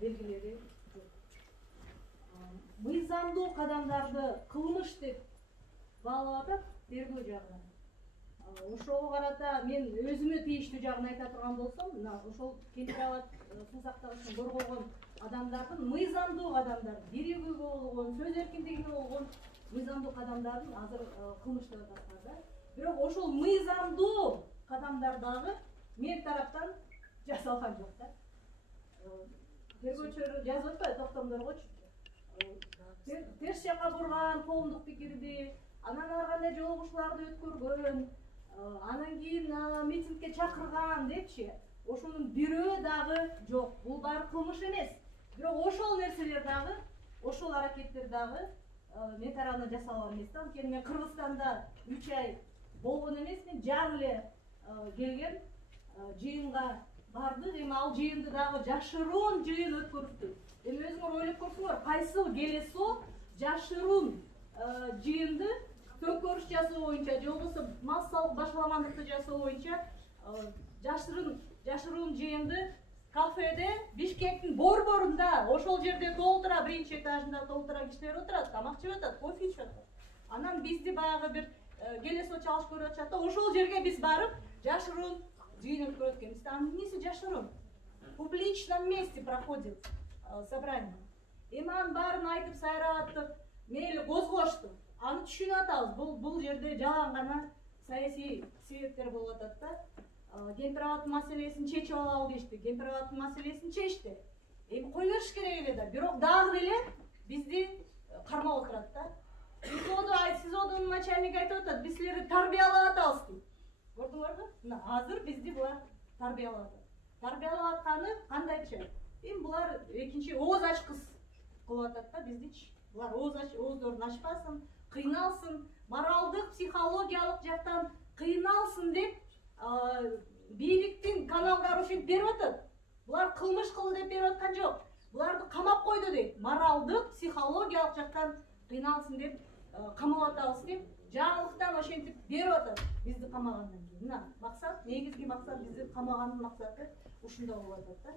белгилери жок. Мыйзамдуу кадамдарды кылмыш деп баалап атат тергөө жагынан. Ошого карата мен өзүмө тийиштүү жагын айта турган болсом, мына ошол кемпир абад суу сактагычын коргогон адамдардын мыйзамдуу кадамдар, биригүүгө болгон, сөз эркиндигине болгон мыйзамдуу кадамдарын азыр кылмыш деп атат да. Бирок ошол мыйзамдуу кадамдар дагы мен тараптан жасалган жок да. Тергөөчүлөр жазып атпайбы токтомдоргочу. Терс жакка бурган коомдук пикирди, анан ар кандай жолугушууларды өткөргөн, анан кийин митингге чакырган депчи, ошонун бирөө дагы жок. Бул баары кылмыш эмес. Бирок ошол нерселер дагы, ошол аракеттер дагы мен тарабынан жасалган эмес да. Анткени мен Кыргызстанда 3 ай болгон эмесмин, жаңы эле келген жыйынга бардык. Эми ал жыйынды дагы жашыруун жыйын өткөрүптү. Эми өзүңөр ойлоп көрсөңөр, кайсы келесо жашыруун жыйынды төңкөрүш жасоо боюнча, же болбосо массалык башаламандыкты жасоо боюнча жашыруун жыйынды кафеде, Бишкектин борборунда, ошол жерде толтура, биринчи этажында толтура кишилер отурат, тамак жеп атат, кофе ичип атат. Анан бизди баягы бир келесо чалыш көрүп атышат да, ошол жерге биз барып жашыруун жыйын өткөрөт экенбиз. Анын эмнеси жашыруун? В публичном месте проходит собрание. Эми анын баарын айтып сайрап аттып, мейли козгошту. Аны түшүнүп атабыз. Бул жерде жалаң гана саясий себептер болуп атат да. Кемпир абадтын маселесин чечип алалы дешти. Кемпир абадтын маселесин чечти. Эми кой бериш керек эле да. Бирок дагы деле бизди кармап отурат да. СИЗОдун начальниги айтып атат, биз силерди тарбиялап атабыз дейт. Көрдүңөрбү? Мына азыр бизди булар тарбиялап атат. Тарбиялап атканы кандайча? Эми булар экинчи ооз ачкыс кылып атат да биздичи. Булар ооздорун ачпасын, кыйналсын, моралдык, психологиялык жактан кыйналсын деп бийликтин каналдары ушинтип берип атат. Булар кылмыш кылды деп берип аткан жок. Буларды камап койду дейт. Моралдык, психологиялык жактан кыйналсын деп камап атабыз деп жаңылыктан ошентип берип атат бизди камагандан кийин. Мына максат, негизги максат бизди камаганын максаты ушунда болуп атат да.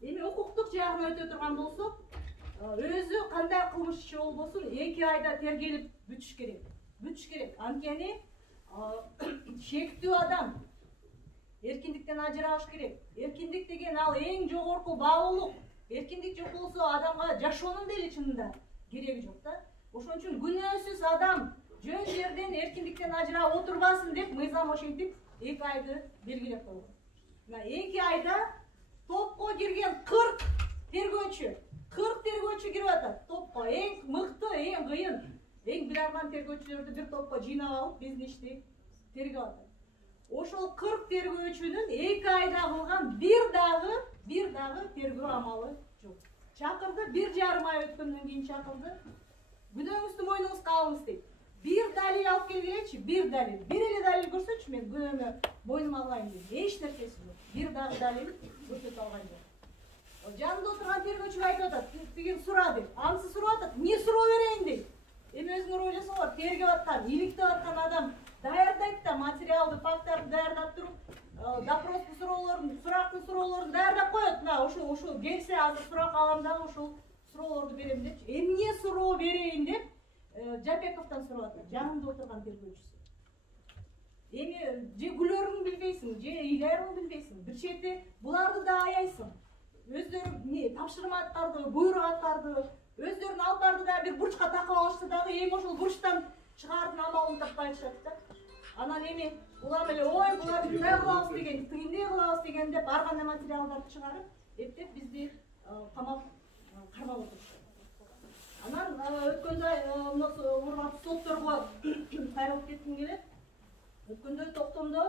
Эми укуктук жагына өтө турган болсок, өзү кандай кылмышчы болбосун 2 айда тергелип бүтүш керек. Бүтүш керек. Анткени шектүү адам эркиндиктен ажыраш керек. Эркиндик деген ал эң жогорку баалуулук. Эркиндик жок болсо адамга жашоонун деле чынында кереги жок да. Ошон үчүн күнөөсүз адам жөн жерден эркиндиктен ажырап отурбасын деп мыйзам ошентип 2 айды белгилеп койгон. Мына 2 айда топко кирген 40 тергөөчү кирип атат. Топко эң мыкты, эң кыйын, эң биларман тергөөчүлөрдү бир топко жыйнап алып биздин ишти тергеп атат. Ошол 40 тергөөчүнүн 2 айда кылган бир дагы тергөө амалы жок. Чакырды, 1,5 ай өткөндөн кийин чакырды. Күнөөңүздү мойнуңузга алыңыз дейт. Бир далил алып келгилечи, бир эле далил көрсөтчү, мен күнөөмө мойнума алайын дейт. Эч нерсеси жок. Бир дагы далил көрсөтө алган жок. Жанында отурган тергөөчү айтып атат, тиги сура деп. Анысы сурап атат, эмне суроо берейин дейт. Эми өзүңөр ойлосоңор, тергеп аткан, иликтеп аткан адам даярдайт да, материалды, факттарды даярдап туруп, допростун суроолорун, сурактын суроолорун даярдап коет. Мына ошол келсе азыр сурак алам дагы ошол суроолорду берем депчи. Эмне суроо берейин деп Жапековдон сурап атат, жанында отурган тергөөчүсү. Эми же күлөрүңдү билбейсиң, же ыйларыңды билбейсиң. Бир чети буларды да аяйсың. Өздөрү тапшырма аткарды, буйрук аткарды, өздөрүн алып барды да бир бурчка такып алышты дагы, эми ошол бурчтан чыгаардын амалын таппай атышат да. Анан эми улам эле ой, булар мындай кылабыз деген, тигиндей кылабыз деген деп ар кандай материалдарды чыгарып, эптеп бизди камап кармап отурушат. Анан өткөндө урматтуу сотторго кайрылып кетким келет. Өткөндө токтомдо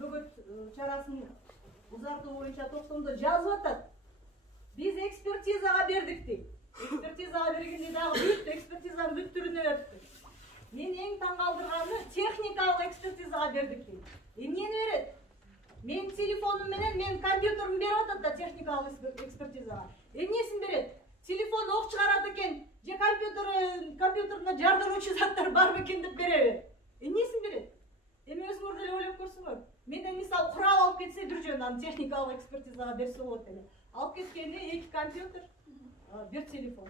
бөгөт чарасын узартуу боюнча токтомдо жазып атат. Биз экспертизага бердик дейт. Экспертизага бергенде дагы бүт экспертизанын бүт түрүнө бердик. Мен эң таң калтырганы техникалык экспертизага бердик дейт. Эмнени берет? Мен телефонум менен мен компьютеримди берип атат да техникалык экспертизага. Эмнесин берет? Телефон ок чыгарат экен, же компьютерине жардыруучу заттар бар бекен деп береби? Эмнесин берет? Эми өзүңөр деле ойлоп көрсөңөр. Менден мисалы курал алып кетсе бир жөн, аны техникалык экспертизага берсе болот эле. алып кеткенде 2 компьютер, 1 телефон.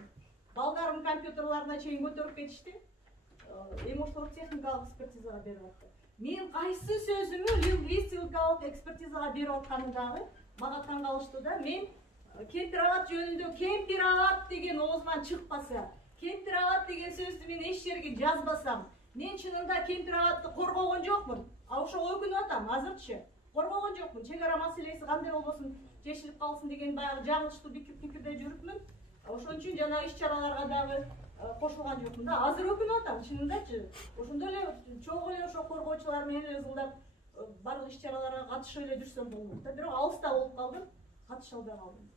Балдарым компьютерларына чейин көтөрүп кетишти. Эми ошол техникалык экспертизага берип атты. Мен кайсы сөзүмү лингвистикалык экспертизага берип атканы дагы мага таң калышты да. Мен кемпир-абад жөнүндө кемпир-абад деген оозуман чыкпаса, кемпир-абад деген сөздү мен эч жерге жазбасам, мен чынында кемпир-абадты коргогон жокмун. А ошого өкүнүп атам, азырчы коргогон жокмун. Чек ара маселеси кандай болбосун, чечилип калсын деген баягы жагылыштуу пикирде жүрүпмүн. Ошон үчүн жанагы иш-чараларга дагы кошулган жокмун да. Азыр өкүнүп атам, чынындачы. Ошондой эле чогуу эле ошо коргоочулар менен ызылдап барлык иш-чараларга катышып эле жүрсөм болмок да. Бирок алыста болуп калдым, катыша албай калдым.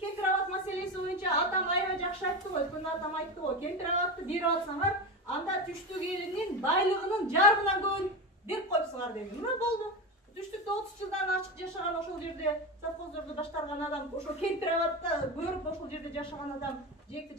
Кемпир-абад маселеси боюнча атам аябай жакшы айтты го, өткөндө атам айтты го. Кемпир-абадты берип атсаңар, анда түштүк элинин байлыгынын жарымынан көбүн берип коюпсуңар деди. Мына болду. Түштүктө 30 жылдан ачык жашаган, ошол жерде совхоздорду баштарган адам, ошол кемпир-абадта көрүп ошол жерде жашаган адам, жээкте